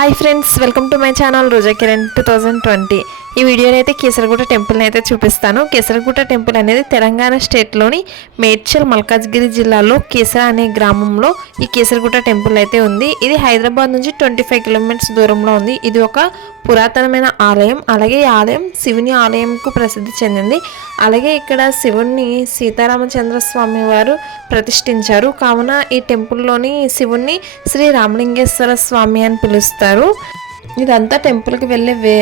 Hi friends, welcome to my channel Roja Kiran 2020. ఈ వీడియోలో అయితే కేసరగుట్ట టెంపుల్ని అయితే చూపిస్తాను. కేసరగుట్ట టెంపుల్ అనేది తెలంగాణ స్టేట్లోని మేడ్చల్ మల్కాజ్గిరి జిల్లాలో కేసర అనే గ్రామంలో ఈ కేసరగుట్ట టెంపుల్ అయితే ఉంది. ఇది హైదరాబాద్ నుంచి 25 కిలోమీటర్స్ దూరంలో ఉంది. ఇది ఒక పురాతనమైన ఆలయం. అలాగే ఈ ఆలయం శివుని ఆలయంకు ప్రసిద్ధి చెందింది. అలాగే ఇక్కడ శివుణ్ణి సీతారామచంద్ర స్వామి వారు ప్రతిష్ఠించారు. కావున ఈ టెంపుల్లోని శివుణ్ణి శ్రీ రామలింగేశ్వర స్వామి అని పిలుస్తారు. ఇదంతా టెంపుల్కి వెళ్ళే వే.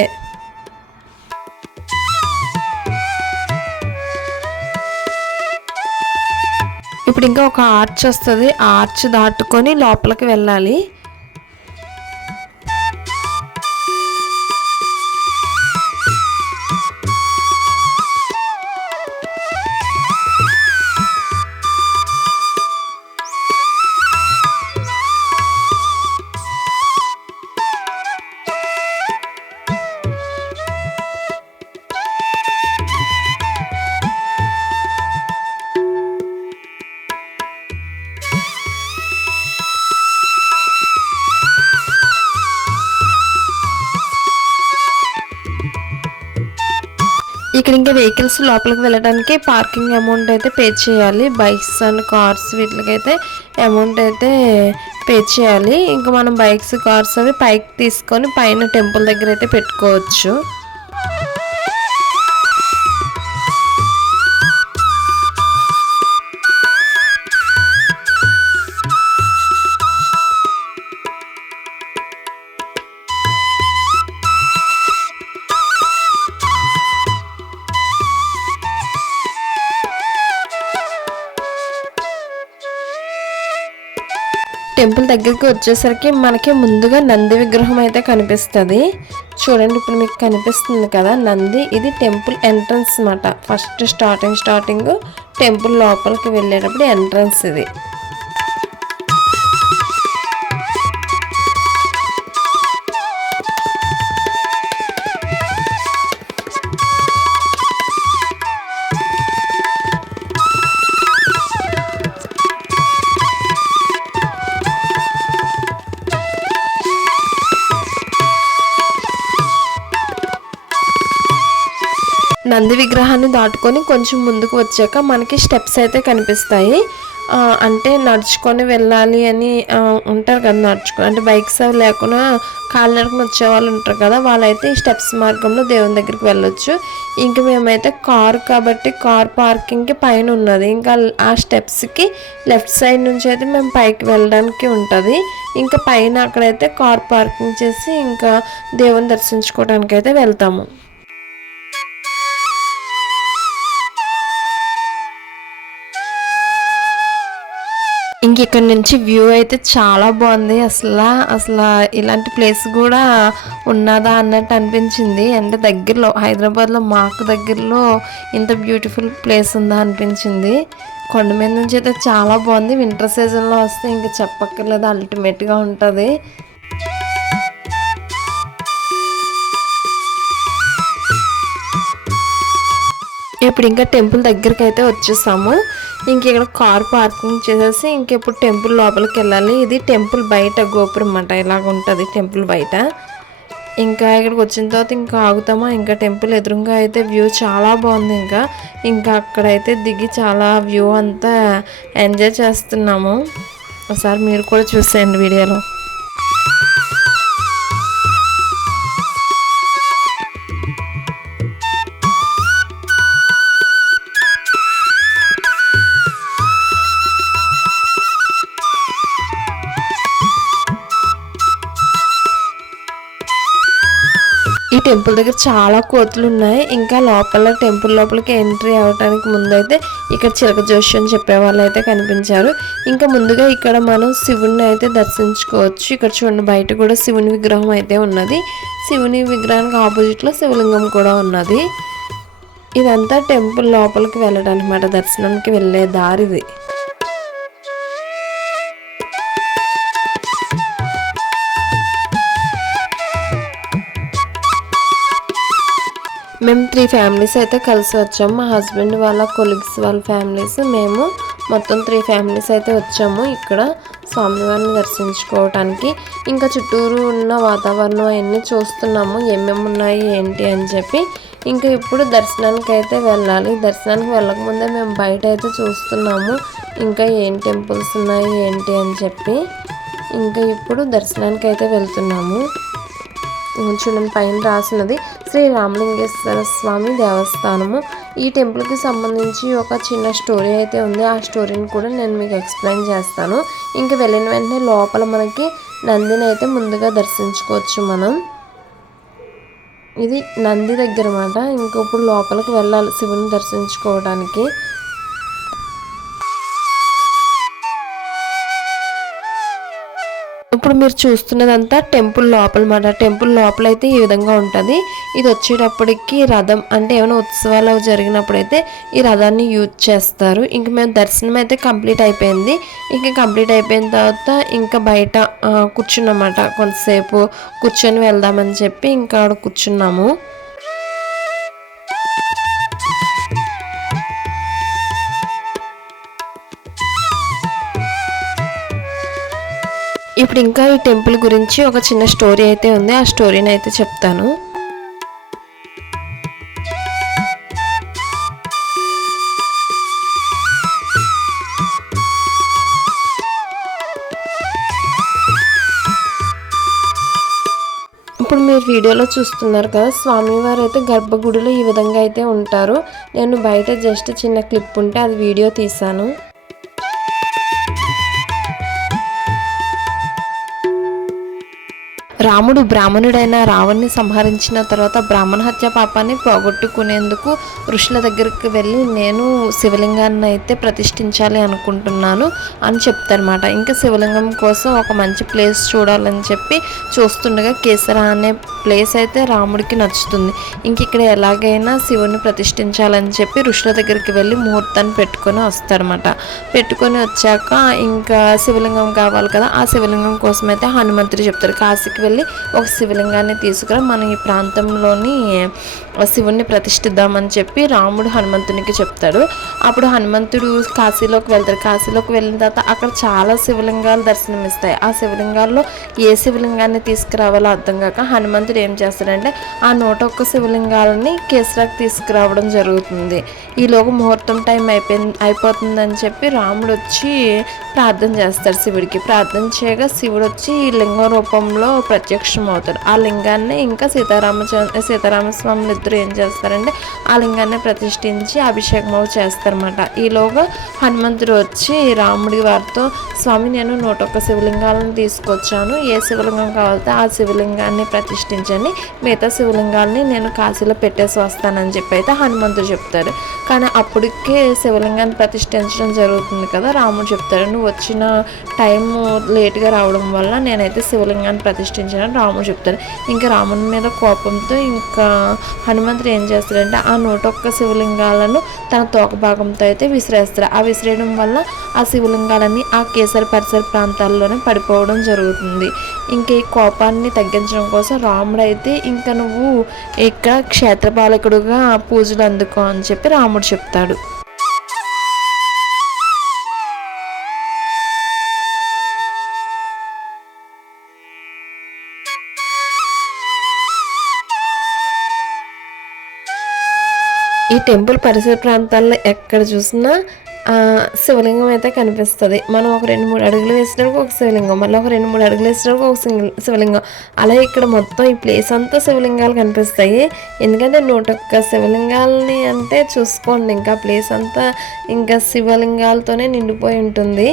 ఇప్పుడు ఇంకా ఒక ఆర్చ్ వస్తుంది. ఆ ఆర్చ్ దాటుకొని లోపలికి వెళ్ళాలి. ఇక్కడ ఇంకా వెహికల్స్ లోపలికి వెళ్ళడానికి పార్కింగ్ అమౌంట్ అయితే పే చేయాలి. బైక్స్ అండ్ కార్స్ వీటికైతే అమౌంట్ అయితే పే చేయాలి. ఇంకా మనం బైక్స్ కార్స్ అవి పైకి తీసుకొని పైన టెంపుల్ దగ్గర అయితే పెట్టుకోవచ్చు. టెంపుల్ దగ్గరికి వచ్చేసరికి మనకి ముందుగా నంది విగ్రహం అయితే కనిపిస్తుంది. చూడండి, ఇప్పుడు మీకు కనిపిస్తుంది కదా నంది. ఇది టెంపుల్ ఎంట్రన్స్ అన్నమాట. ఫస్ట్ స్టార్టింగ్ టెంపుల్ లోపలికి వెళ్ళేటప్పుడు ఎంట్రన్స్ ఇది. నంది విగ్రహాన్ని దాటుకొని కొంచెం ముందుకు వచ్చాక మనకి స్టెప్స్ అయితే కనిపిస్తాయి. అంటే నడుచుకొని వెళ్ళాలి అని ఉంటారు కదా, నడుచుకొని అంటే బైక్స్ అవి లేకుండా కాలినడకన వచ్చే వాళ్ళు ఉంటారు కదా, వాళ్ళైతే ఈ స్టెప్స్ మార్గంలో దేవుని దగ్గరికి వెళ్ళొచ్చు. ఇంకా మేమైతే కారు కాబట్టి కార్ పార్కింగ్కి పైన ఉన్నది. ఇంకా ఆ స్టెప్స్కి లెఫ్ట్ సైడ్ నుంచి అయితే మేము పైకి వెళ్ళడానికి ఉంటుంది. ఇంకా పైన అక్కడైతే కార్ పార్కింగ్ చేసి ఇంకా దేవుని దర్శించుకోవడానికి అయితే వెళ్తాము. ఇంక ఇక్కడ నుంచి వ్యూ అయితే చాలా బాగుంది. అసలు ఇలాంటి ప్లేస్ కూడా ఉన్నదా అన్నట్టు అనిపించింది. అంటే దగ్గరలో హైదరాబాద్లో మాకు దగ్గరలో ఇంత బ్యూటిఫుల్ ప్లేస్ ఉందా అనిపించింది. కొండ మీద నుంచి అయితే చాలా బాగుంది. వింటర్ సీజన్లో వస్తే ఇంకా చెప్పక్కర్లేదు, అల్టిమేట్గా ఉంటుంది. ఇప్పుడు ఇంకా టెంపుల్ దగ్గరికి అయితే వచ్చేసాము. ఇంక ఇక్కడ కార్ పార్కింగ్ చేసేసి ఇంకెప్పుడు టెంపుల్ లోపలికి వెళ్ళాలి. ఇది టెంపుల్ బయట గోపురం అన్నమాట. ఇలాగ ఉంటుంది టెంపుల్ బయట. ఇంకా ఇక్కడికి వచ్చిన తర్వాత ఇంకా ఆగుతామా. ఇంకా టెంపుల్ ఎదురుగా అయితే వ్యూ చాలా బాగుంది. ఇంకా అక్కడైతే దిగి చాలా వ్యూ అంతా ఎంజాయ్ చేస్తున్నాము. ఒకసారి మీరు కూడా చూసేయండి వీడియోలో. ఈ టెంపుల్ దగ్గర చాలా కోతులు ఉన్నాయి. ఇంకా టెంపుల్ లోపలికి ఎంట్రీ అవ్వడానికి ముందైతే ఇక్కడ చిలక జోషి అని చెప్పేవాళ్ళు అయితే కనిపించారు. ఇంకా ముందుగా ఇక్కడ మనం శివుణ్ణి అయితే దర్శించుకోవచ్చు. ఇక్కడ చూడండి, బయట కూడా శివుని విగ్రహం అయితే ఉన్నది. శివుని విగ్రహానికి ఆపోజిట్లో శివలింగం కూడా ఉన్నది. ఇదంతా టెంపుల్ లోపలికి వెళ్ళడానికి అన్నమాట, దర్శనానికి వెళ్ళే దారిది. మేము 3 ఫ్యామిలీస్ అయితే కలిసి వచ్చాము. మా హస్బెండ్ వాళ్ళ కొలీగ్స్ వాళ్ళ ఫ్యామిలీస్, మేము మొత్తం 3 ఫ్యామిలీస్ అయితే వచ్చాము ఇక్కడ స్వామివారిని దర్శించుకోవటానికి. ఇంకా చుట్టూరు ఉన్న వాతావరణం అవన్నీ చూస్తున్నాము ఏమేమి ఉన్నాయి ఏంటి అని చెప్పి. ఇంకా ఇప్పుడు దర్శనానికి అయితే వెళ్ళాలి. దర్శనానికి వెళ్ళకముందే మేము బయట అయితే చూస్తున్నాము ఇంకా ఏం టెంపుల్స్ ఉన్నాయి ఏంటి అని చెప్పి. ఇంకా ఇప్పుడు దర్శనానికి అయితే వెళ్తున్నాము. చూడండి పైన రాసినది శ్రీ రామలింగేశ్వర స్వామి దేవస్థానము. ఈ టెంపుల్కి సంబంధించి ఒక చిన్న స్టోరీ అయితే ఉంది. ఆ స్టోరీని కూడా నేను మీకు ఎక్స్ప్లెయిన్ చేస్తాను. ఇంకా వెళ్ళిన వెంటనే లోపల మనకి నందిని అయితే ముందుగా దర్శించుకోవచ్చు మనం. ఇది నంది దగ్గర మాట. ఇంకా ఇప్పుడు లోపలికి వెళ్ళాలి శివుని దర్శించుకోవడానికి. ఇప్పుడు మీరు చూస్తున్నదంతా టెంపుల్ లోపల మాట. టెంపుల్ లోపల అయితే ఈ విధంగా ఉంటుంది. ఇది వచ్చేటప్పటికి రథం అంటే ఏమైనా ఉత్సవాలు జరిగినప్పుడు అయితే ఈ రథాన్ని యూజ్ చేస్తారు. ఇంక మేము దర్శనం అయితే కంప్లీట్ అయిపోయింది. ఇంకా కంప్లీట్ అయిపోయిన తర్వాత ఇంకా బయట కూర్చున్నమాట. కొంతసేపు కూర్చొని వెళ్దామని చెప్పి ఇంకా ఆడ కూర్చున్నాము. ఇప్పుడు ఇంకా ఈ టెంపుల్ గురించి ఒక చిన్న స్టోరీ అయితే ఉంది. ఆ స్టోరీని అయితే చెప్తాను. ఇప్పుడు మీరు వీడియోలో చూస్తున్నారు కదా స్వామివారు అయితే గర్భగుడిలో ఈ విధంగా అయితే ఉంటారు. నేను బయట జస్ట్ చిన్న క్లిప్ ఉంటే అది వీడియో తీశాను. రాముడు బ్రాహ్మణుడైన రావణ్ణి సంహరించిన తర్వాత బ్రాహ్మణ హత్య పాపాన్ని పోగొట్టుకునేందుకు ఋషుల దగ్గరికి వెళ్ళి నేను శివలింగాన్ని అయితే ప్రతిష్ఠించాలి అనుకుంటున్నాను అని చెప్తారన్నమాట. ఇంకా శివలింగం కోసం ఒక మంచి ప్లేస్ చూడాలని చెప్పి చూస్తుండగా కేసర అనే ప్లేస్ అయితే రాముడికి నచ్చుతుంది. ఇంక ఇక్కడ ఎలాగైనా శివుని ప్రతిష్ఠించాలని చెప్పి ఋషుల దగ్గరికి వెళ్ళి ముహూర్తాన్ని పెట్టుకొని వస్తారన్నమాట. పెట్టుకొని వచ్చాక ఇంకా శివలింగం కావాలి కదా, ఆ శివలింగం కోసం అయితే హనుమంతుడు చెప్తారు కాశీకి వెళ్ళి ఒక శివలింగాన్ని తీసుకురా మనం ఈ ప్రాంతంలోని శివుణ్ణి ప్రతిష్ఠిద్దామని చెప్పి రాముడు హనుమంతునికి చెప్తాడు. అప్పుడు హనుమంతుడు కాశీలోకి వెళ్తాడు. కాశీలోకి వెళ్ళిన తర్వాత అక్కడ చాలా శివలింగాలు దర్శనమిస్తాయి. ఆ శివలింగాల్లో ఏ శివలింగాన్ని తీసుకురావాలో అర్థం కాక హనుమంతుడు ఏం చేస్తాడంటే ఆ 101 శివలింగాలని కేసరాకి తీసుకురావడం జరుగుతుంది. ఈలోగా ముహూర్తం టైం అయిపోతుందని చెప్పి రాముడు వచ్చి ప్రార్థన చేస్తాడు శివుడికి. ప్రార్థన చేయగా శివుడు వచ్చి ఈ లింగం రూపంలో ప్రత్యక్షం అవుతాడు. ఆ లింగాన్ని ఇంకా సీతారామస్వాములు ఇద్దరు ఏం చేస్తారంటే ఆ లింగాన్ని ప్రతిష్ఠించి అభిషేకం చేస్తారన్నమాట. ఈలోగా హనుమంతుడు వచ్చి రాముడి వారితో స్వామి నేను 101 శివలింగాలను తీసుకొచ్చాను, ఏ శివలింగం కావాలితే ఆ శివలింగాన్ని ప్రతిష్ఠించండి, మిగతా శివలింగాల్ని నేను కాశీలో పెట్టేసి వస్తానని చెప్పి అయితే హనుమంతుడు చెప్తాడు. కానీ అప్పటికే శివలింగాన్ని ప్రతిష్ఠించడం జరుగుతుంది కదా. రాముడు చెప్తాడు నువ్వు వచ్చిన టైం లేట్గా రావడం వల్ల నేనైతే శివలింగాన్ని ప్రతిష్ఠించానని రాముడు చెప్తాడు. ఇంకా రాముని మీద కోపంతో ఇంకా హనుమంతుడు ఏం చేస్తాడంటే ఆ 101 శివలింగాలను తన తోక భాగంతో అయితే విసిరేస్తాడు. ఆ విసిరేయడం వల్ల ఆ శివలింగాలన్నీ ఆ కేసరి పరిసర ప్రాంతాల్లోనే పడిపోవడం జరుగుతుంది. ఇంక ఈ కోపాన్ని తగ్గించడం కోసం రాముడు అయితే ఇంకా నువ్వు ఇక్కడ క్షేత్రపాలకుడుగా పూజలు అందుకో అని చెప్పి రాముడు చెప్తాడు. ఈ టెంపుల్ పరిసర ప్రాంతాల్లో ఎక్కడ చూసినా శివలింగం అయితే కనిపిస్తుంది. మనం ఒక 2-3 అడుగులు వేసినప్పుడు ఒక శివలింగం, మళ్ళీ ఒక 2-3 అడుగులు వేసినప్పుడు ఒక శివలింగం, అలా ఇక్కడ మొత్తం ఈ ప్లేస్ అంతా శివలింగాలు కనిపిస్తాయి. ఎందుకంటే 101 శివలింగాలని అంటే చూసుకోండి, ఇంకా ప్లేస్ అంతా ఇంకా శివలింగాలతోనే నిండిపోయి ఉంటుంది.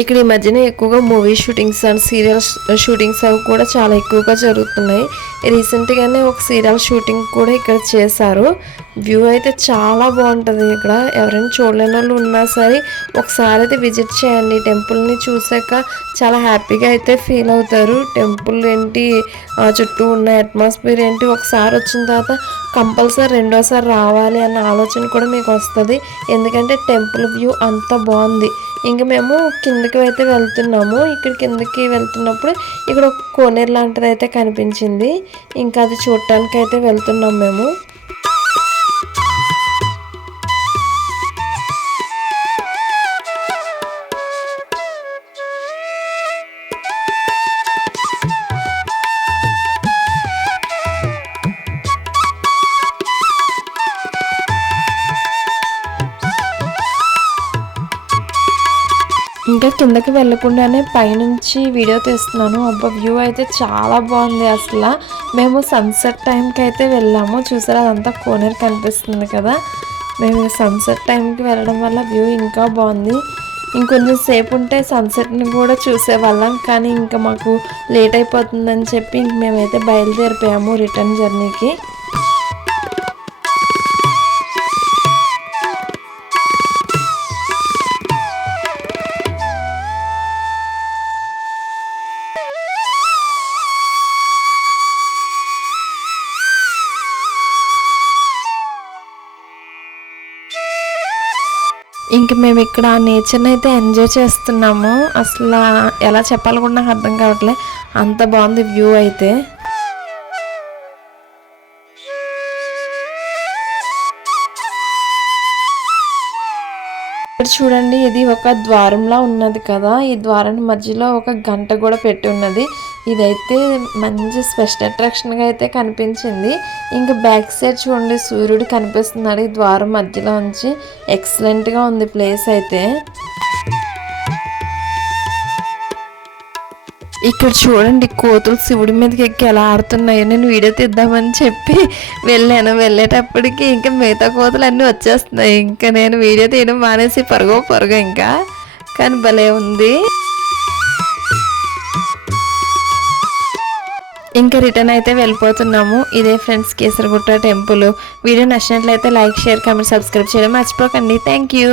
ఇక్కడ ఈ మధ్యన ఎక్కువగా movie shootings and serial shootings అవి కూడా చాలా ఎక్కువగా జరుగుతున్నాయి. రీసెంట్గానే ఒక సీరియల్ షూటింగ్ కూడా ఇక్కడ చేశారు. వ్యూ అయితే చాలా బాగుంటుంది. ఇక్కడ ఎవరైనా చూడలేని వాళ్ళు ఉన్నా సరే ఒకసారి అయితే విజిట్ చేయండి. టెంపుల్ని చూసాక చాలా హ్యాపీగా అయితే ఫీల్ అవుతారు. టెంపుల్ ఏంటి, చుట్టూ ఉన్న అట్మాస్ఫియర్ ఏంటి, ఒకసారి వచ్చిన తర్వాత కంపల్సరీ రెండోసారి రావాలి అన్న ఆలోచన కూడా మీకు వస్తుంది. ఎందుకంటే టెంపుల్ వ్యూ అంత బాగుంది. ఇంక మేము కిందకి అయితే వెళ్తున్నాము. ఇక్కడ కిందకి వెళ్తున్నప్పుడు ఇక్కడ ఒక కోనేరు లాంటిది అయితే కనిపించింది. ఇంకా అది చూడటానికి అయితే వెళ్తున్నాం మేము. ఇంకా కిందకి వెళ్ళకుండానే పైనుంచి వీడియో తీస్తున్నాను. అబ్బా వ్యూ అయితే చాలా బాగుంది. అసలు మేము సన్సెట్ టైంకి అయితే వెళ్ళాము. చూసారా అదంతా కోనేరు కనిపిస్తుంది కదా. మేము సన్సెట్ టైంకి వెళ్ళడం వల్ల వ్యూ ఇంకా బాగుంది. ఇంకొంచెం సేపు ఉంటే సన్సెట్ని కూడా చూసేవాళ్ళం, కానీ ఇంకా మాకు లేట్ అయిపోతుందని చెప్పి ఇంక మేమైతే బయలుదేరిపోయాము రిటర్న్ జర్నీకి. ఇంక మేము ఇక్కడ ఆ నేచర్ని అయితే ఎంజాయ్ చేస్తున్నాము. అసలు ఎలా చెప్పాలి కూడా నాకు అర్థం కావట్లే, అంత బాగుంది వ్యూ అయితే. ఇక్కడ చూడండి, ఇది ఒక ద్వారంలా ఉన్నది కదా. ఈ ద్వారం మధ్యలో ఒక గంట కూడా పెట్టి ఉన్నది. ఇదైతే మంచి స్పెషల్ అట్రాక్షన్గా అయితే కనిపించింది. ఇంకా బ్యాక్ సైడ్ చూడండి, సూర్యుడు కనిపిస్తున్నాడు ఈ ద్వారం మధ్యలో ఉంచి. ఎక్సలెంట్గా ఉంది ప్లేస్ అయితే. ఇక్కడ చూడండి, కోతులు శివుడి మీదకి ఎక్కి ఎలా ఆడుతున్నాయో. నేను వీడియో తీద్దామని చెప్పి వెళ్ళాను. వెళ్ళేటప్పటికి ఇంకా మిగతా కోతులు అన్నీ వచ్చేస్తున్నాయి. ఇంకా నేను వీడియో తీయడం మానేసి పరుగు ఇంకా. కానీ భలే ఉంది. ఇంకా రిటర్న్ అయితే వెళ్ళిపోతున్నాము. ఇదే ఫ్రెండ్స్ కీసరగుట్ట టెంపుల్. వీడియో నచ్చినట్లయితే లైక్, షేర్, కామెంట్, సబ్స్క్రైబ్ చేయడం మర్చిపోకండి. Thank you.